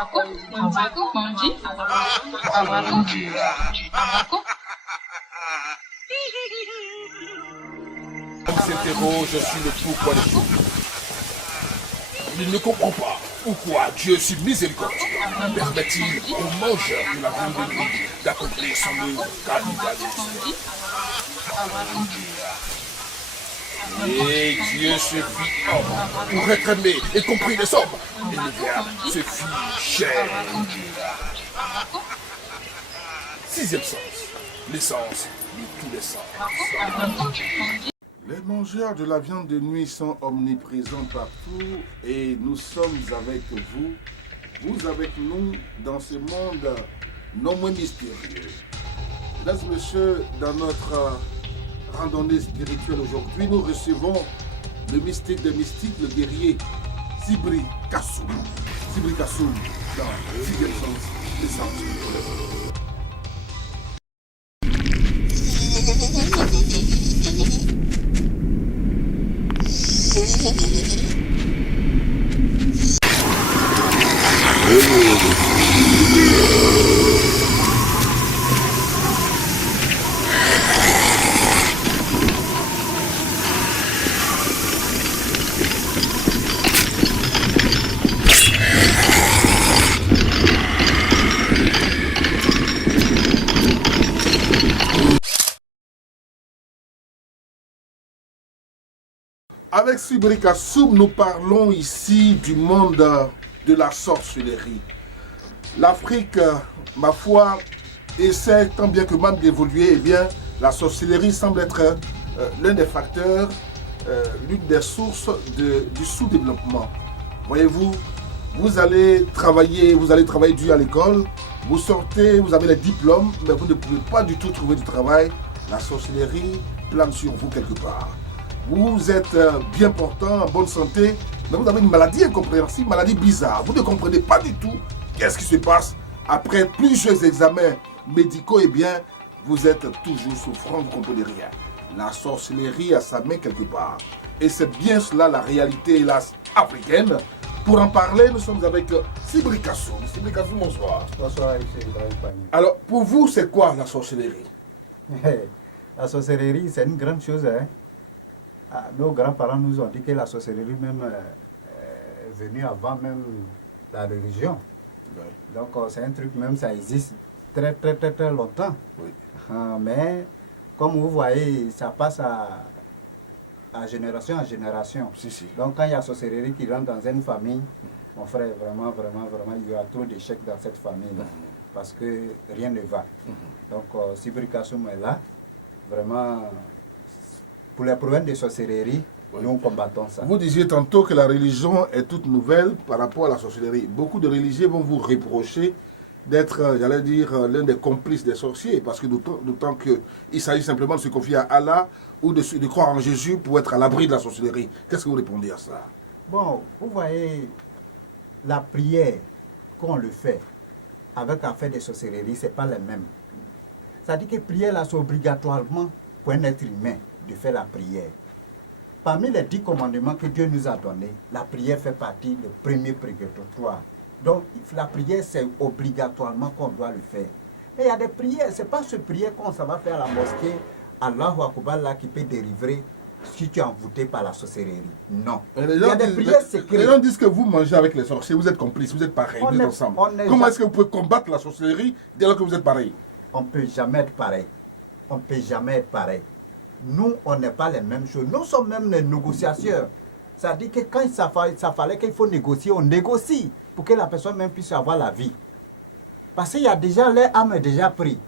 On s'interroge sur le pourquoi des choses. Il ne comprend pas pourquoi Dieu, si miséricordieux, permet-il aux mangeurs de la viande de nuit d'accomplir son œuvre capitaliste. Et Dieu se fit homme pour être aimé et compris des hommes. Et le Verbe se fit chair. Sixième sens, l'essence de tous les sens. Les mangeurs de la viande de nuit sont omniprésents partout et nous sommes avec vous, vous avec nous dans ce monde non moins mystérieux. Mesdames et messieurs, dans notre randonnée spirituelle aujourd'hui, nous recevons le mystique des mystiques, le guerrier Sibri Kassoum. Sibri Kassoum dans le sixième sens, l'essence de tous les sens. Avec Sibri Kassoum, nous parlons ici du monde de la sorcellerie. L'Afrique, ma foi, essaie tant bien que mal d'évoluer. Eh bien, la sorcellerie semble être l'un des facteurs, l'une des sources du sous-développement. Voyez-vous, vous allez travailler dur à l'école, vous sortez, vous avez les diplômes, mais vous ne pouvez pas du tout trouver du travail. La sorcellerie plane sur vous quelque part. Vous êtes bien portant, en bonne santé, mais vous avez une maladie incompréhensible, une maladie bizarre. Vous ne comprenez pas du tout qu'est-ce qui se passe. Après plusieurs examens médicaux, eh bien, vous êtes toujours souffrant, vous ne comprenez rien. La sorcellerie a sa main quelque part. Et c'est bien cela la réalité, hélas, africaine. Pour en parler, nous sommes avec Sibri Kassoum. Sibri Kassoum, bonsoir. Bonsoir, ici Ibrahim Pagny. Alors, pour vous, c'est quoi la sorcellerie? La sorcellerie, c'est une grande chose. Hein? Nos grands-parents nous ont dit que la sorcellerie même est venue avant même la religion. Oui. Donc c'est un truc même, ça existe très longtemps. Oui. Mais comme vous voyez, ça passe à génération en génération. Si. Donc quand il y a sorcellerie qui rentre dans une famille, mon frère, vraiment, il y a trop d'échecs dans cette famille parce que rien ne va. Donc Sibri Kassoum est là, vraiment. Pour les problèmes de sorcellerie, nous combattons ça. Vous disiez tantôt que la religion est toute nouvelle par rapport à la sorcellerie. Beaucoup de religieux vont vous reprocher d'être, j'allais dire, l'un des complices des sorciers, parce que d'autant qu'il s'agit simplement de se confier à Allah ou de croire en Jésus pour être à l'abri de la sorcellerie. Qu'est-ce que vous répondez à ça? Bon, vous voyez, la prière qu'on le fait avec affaire de sorcellerie, ce n'est pas la même. Ça dit que prière là, c'est obligatoirement pour un être humain de faire la prière. Parmi les 10 commandements que Dieu nous a donnés, la prière fait partie du premier prédicatoire. Donc la prière, c'est obligatoirement qu'on doit le faire. Mais il y a des prières, ce n'est pas ce prière qu'on va faire à la mosquée, Allahu Akbar là qui peut délivrer si tu es envoûté par la sorcellerie. Non. Il y a des prières secrètes. Les gens disent que vous mangez avec les sorciers, vous êtes complices, vous êtes pareils, vous êtes ensemble. Comment est-ce que vous pouvez combattre la sorcellerie dès lors que vous êtes pareils? On ne peut jamais être pareil. On ne peut jamais être pareil. Nous, on n'est pas les mêmes choses. Nous sommes même les négociateurs. Ça dit que quand ça fallait qu'il faut négocier, on négocie pour que la personne même puisse avoir la vie. Parce qu'il y a déjà, leur âme est déjà pris.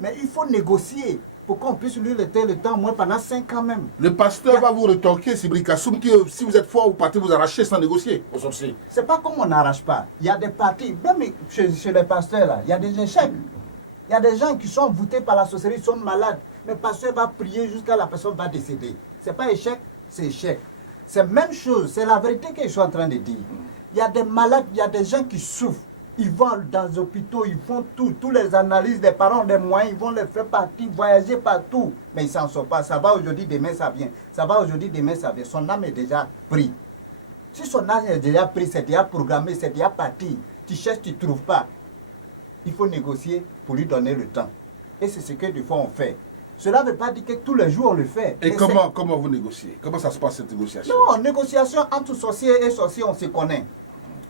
Mais il faut négocier pour qu'on puisse lui laisser le temps, moins pendant 5 ans même. Le pasteur va vous retorquer, Sibri Kassoum, que si vous êtes fort, vous partez vous arracher sans négocier aux sorciers. C'est pas comme on n'arrache pas. Il y a des parties, même chez les pasteurs là, il y a des échecs. Il y a des gens qui sont envoûtés par la sorcellerie, ils sont malades. Mais le pasteur va prier jusqu'à la personne va décéder. Ce n'est pas échec, c'est échec. C'est la même chose, c'est la vérité que je suis en train de dire. Il y a des malades, il y a des gens qui souffrent. Ils vont dans les hôpitaux, ils font tout. Toutes les analyses, des parents, des moyens, ils vont les faire partir, voyager partout. Mais ils ne s'en sortent pas. Ça va aujourd'hui, demain ça vient. Ça va aujourd'hui, demain ça vient. Son âme est déjà prise. Si son âme est déjà pris, c'est déjà programmé, c'est déjà parti. tu cherches, tu ne trouves pas. Il faut négocier pour lui donner le temps. Et c'est ce que des fois on fait. Cela ne veut pas dire que tous les jours on le fait. Et comment vous négociez? Comment ça se passe cette négociation? Non, négociation entre sorciers et sorciers, on se connaît.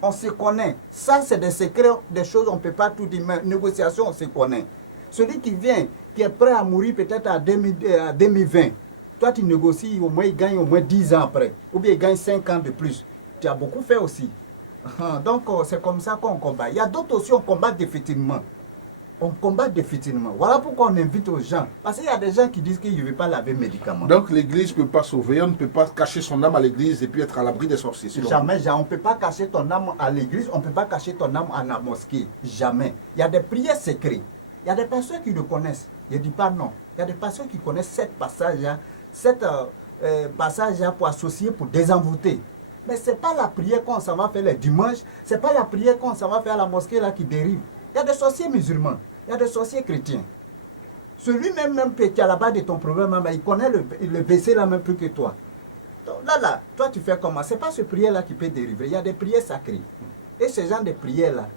On se connaît. Ça, c'est des secrets, des choses, on ne peut pas tout dire. Mais négociation, on se connaît. Celui qui vient, qui est prêt à mourir peut-être à 2020, toi, tu négocies, au moins, il gagne au moins 10 ans après. Ou bien il gagne 5 ans de plus. Tu as beaucoup fait aussi. Donc, c'est comme ça qu'on combat. Il y a d'autres aussi, on combat définitivement. On combat définitivement. Voilà pourquoi on invite aux gens. Parce qu'il y a des gens qui disent qu'ils ne veulent pas laver médicaments. Donc l'église ne peut pas sauver, on ne peut pas cacher son âme à l'église et puis être à l'abri des sorciers. Jamais, on ne peut pas cacher ton âme à l'église, on ne peut pas cacher ton âme à la mosquée. Jamais. Il y a des prières secrètes. Il y a des pasteurs qui le connaissent. Je ne dis pas non. Il y a des pasteurs qui connaissent cette passage-là, passage-là pour associer, pour désenvoûter. Mais ce n'est pas la prière qu'on s'en va faire les dimanches, ce n'est pas la prière qu'on s'en va faire à la mosquée là qui dérive. Il y a des sorciers musulmans, il y a des sorciers chrétiens. Celui-même qui est à la base de ton problème, il connaît le BC là même plus que toi. Donc, là, toi tu fais comment? Ce n'est pas ce prière-là qui peut dériver. Il y a des prières sacrées. Et ce genre de prières-là,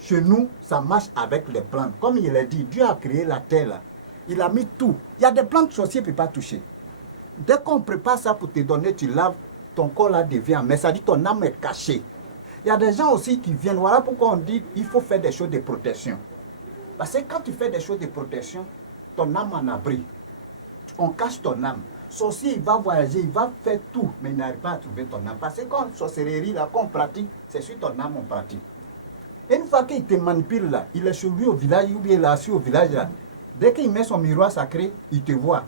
chez nous, ça marche avec les plantes. Comme il a dit, Dieu a créé la terre là. Il a mis tout. Il y a des plantes que sorciers ne peuvent pas toucher. Dès qu'on prépare ça pour te donner, tu laves, ton corps là devient. Mais ça dit ton âme est cachée. Il y a des gens aussi qui viennent. Voilà pourquoi on dit qu'il faut faire des choses de protection. Parce que quand tu fais des choses de protection, ton âme en abri. On cache ton âme. Sorcier, il va voyager, il va faire tout, mais il n'arrive pas à trouver ton âme. Parce que quand sorcellerie, là, qu'on pratique, c'est sur ton âme on pratique. Et une fois qu'il te manipule là, il est chez lui au village, ou bien il est assis au village là. Dès qu'il met son miroir sacré, il te voit.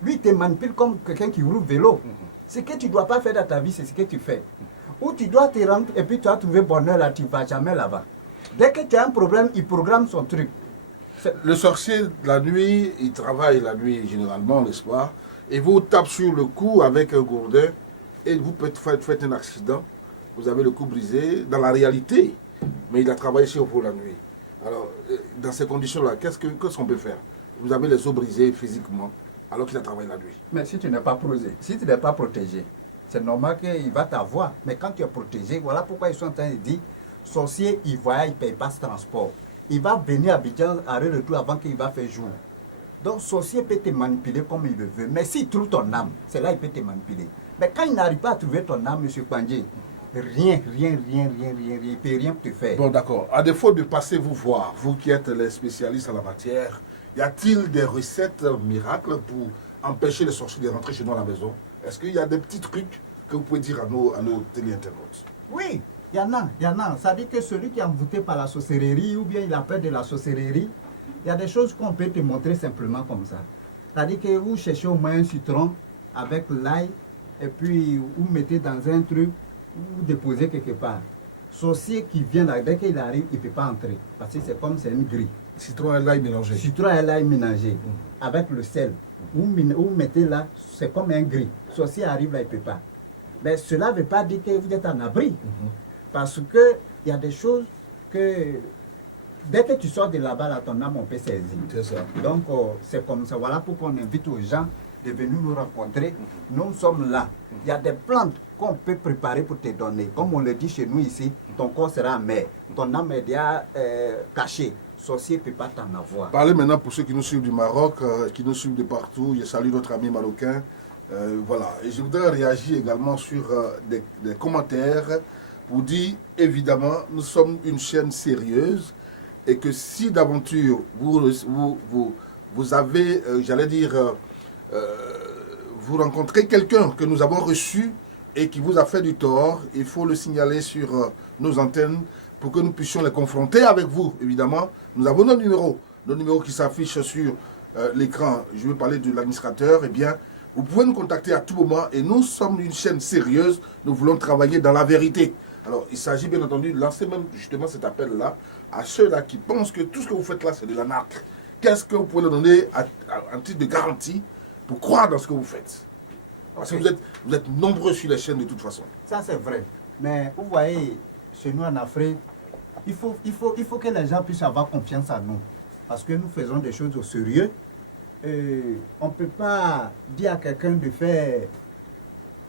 Lui, il te manipule comme quelqu'un qui roule vélo. Ce que tu ne dois pas faire dans ta vie, c'est ce que tu fais. Ou tu dois te rendre et puis tu as trouvé bonheur là, tu ne vas jamais là-bas. Dès que tu as un problème, il programme son truc. Le sorcier, la nuit, il travaille la nuit généralement, n'est-ce pas? Et vous tape sur le cou avec un gourdin et vous faites un accident. Vous avez le cou brisé dans la réalité. Mais il a travaillé sur vous la nuit. Alors, dans ces conditions-là, qu'est-ce qu'on peut faire? Vous avez les os brisés physiquement, alors qu'il a travaillé la nuit. Mais si tu n'es pas protégé, c'est normal qu'il va t'avoir. Mais quand tu es protégé, voilà pourquoi ils sont en train de dire, sorcier, il voyage, il ne paye pas ce transport. Il va venir à Abidjan, arrêter le tour avant qu'il va faire jour. Donc, sorcier peut te manipuler comme il le veut. Mais s'il trouve ton âme, c'est là qu'il peut te manipuler. Mais quand il n'arrive pas à trouver ton âme, M. Pandje, rien, il ne peut rien te faire. Bon, d'accord. À défaut de passer vous voir, vous qui êtes les spécialistes en la matière, y a-t-il des recettes miracles pour empêcher les sorciers de rentrer chez nous à la maison? Est-ce qu'il y a des petits trucs que vous pouvez dire à nos téléinternautes? Oui, il y en a. Ça dit que celui qui est envoûté par la sorcellerie ou bien il a peur de la sorcellerie, il y a des choses qu'on peut te montrer simplement comme ça. C'est-à-dire que vous cherchez au moins un citron avec l'ail et puis vous mettez dans un truc, vous déposez quelque part. Sorcier qui vient là, dès qu'il arrive, il ne peut pas entrer. Parce que c'est comme c'est une grille. Citron et l'ail mélangé. Citron et l'ail mélangé avec le sel. Vous mettez là, c'est comme un gris. Sorcier arrive là, il ne peut pas. Mais cela ne veut pas dire que vous êtes en abri. Parce qu'il y a des choses que dès que tu sors de là-bas, là, ton âme, on peut saisir. C'est ça. Donc, c'est comme ça. Voilà pourquoi on invite aux gens de venir nous rencontrer. Nous sommes là. Il y a des plantes qu'on peut préparer pour te donner. Comme on le dit chez nous ici, ton corps sera amer. Ton âme est déjà cachée. Sorcier ne peut pas t'en avoir. Parlez maintenant pour ceux qui nous suivent du Maroc, qui nous suivent de partout. Je salue notre ami marocain. Voilà. Et je voudrais réagir également sur des commentaires pour dire, évidemment, nous sommes une chaîne sérieuse et que si d'aventure vous avez, j'allais dire, vous rencontrez quelqu'un que nous avons reçu et qui vous a fait du tort, il faut le signaler sur nos antennes pour que nous puissions les confronter avec vous, évidemment. Nous avons nos numéros qui s'affichent sur l'écran. Je veux parler de l'administrateur. Eh bien, vous pouvez nous contacter à tout moment et nous sommes une chaîne sérieuse. Nous voulons travailler dans la vérité. Alors, il s'agit bien entendu de lancer même justement cet appel-là à ceux-là qui pensent que tout ce que vous faites là, c'est de la narque. Qu'est-ce que vous pouvez leur donner en titre de garantie pour croire dans ce que vous faites? Parce que vous êtes nombreux sur les chaînes de toute façon. Ça, c'est vrai. Mais vous voyez, chez nous en Afrique, il faut que les gens puissent avoir confiance en nous. Parce que nous faisons des choses au sérieux. On ne peut pas dire à quelqu'un de faire...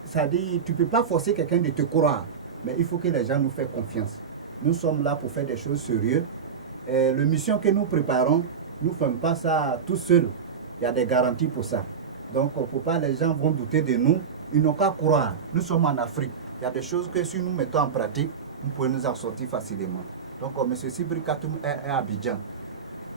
C'est-à-dire, tu ne peux pas forcer quelqu'un de te croire. Mais il faut que les gens nous fassent confiance. Nous sommes là pour faire des choses sérieuses. Et la mission que nous préparons, nous ne faisons pas ça tout seuls. Il y a des garanties pour ça. Donc, il ne faut pas, les gens vont douter de nous. Ils n'ont qu'à croire. Nous sommes en Afrique. Il y a des choses que si nous mettons en pratique, nous pouvons nous en sortir facilement. Donc, M. Sibiri Katoum est à Abidjan.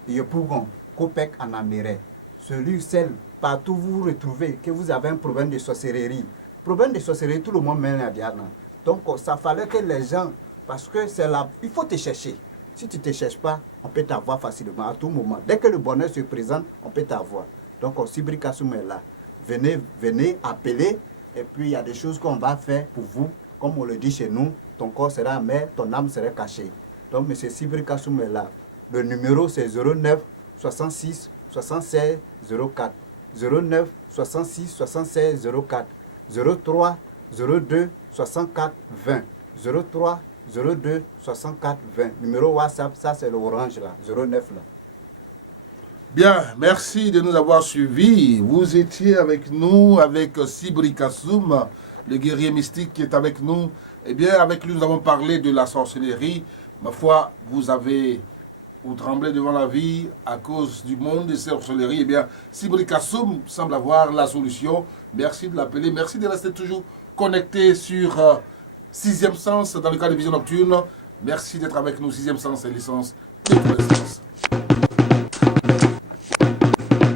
Yopougon, Copec en Amérique. Celui, celle, partout où vous vous retrouvez, que vous avez un problème de sorcellerie. Problème de sorcellerie, tout le monde mène à Diana. Donc, ça fallait que les gens, parce que c'est là, il faut te chercher. Si tu ne te cherches pas, on peut t'avoir facilement à tout moment. Dès que le bonheur se présente, on peut t'avoir. Donc, Sibiri Kassoum est là. Venez, appelez, et puis il y a des choses qu'on va faire pour vous. Comme on le dit chez nous, ton corps sera amer, ton âme sera cachée. Donc, M. Sibiri Kassoum est là. Le numéro, c'est 09 66 76 04. 09 66 76 04. 03 02 64 20. 03 02 64 20. Numéro WhatsApp, ça c'est l'orange là, 09 là. Bien, merci de nous avoir suivis. Vous étiez avec nous, avec Sibiri Kassoum, le guerrier mystique qui est avec nous. Eh bien, avec lui, nous avons parlé de la sorcellerie. Ma foi, vous tremblez devant la vie à cause du monde des sorcelleries. Eh bien, Sibiri Kassoum semble avoir la solution. Merci de l'appeler. Merci de rester toujours connecté sur Sixième Sens dans le cas de Vision Nocturne. Merci d'être avec nous. Sixième Sens et licence.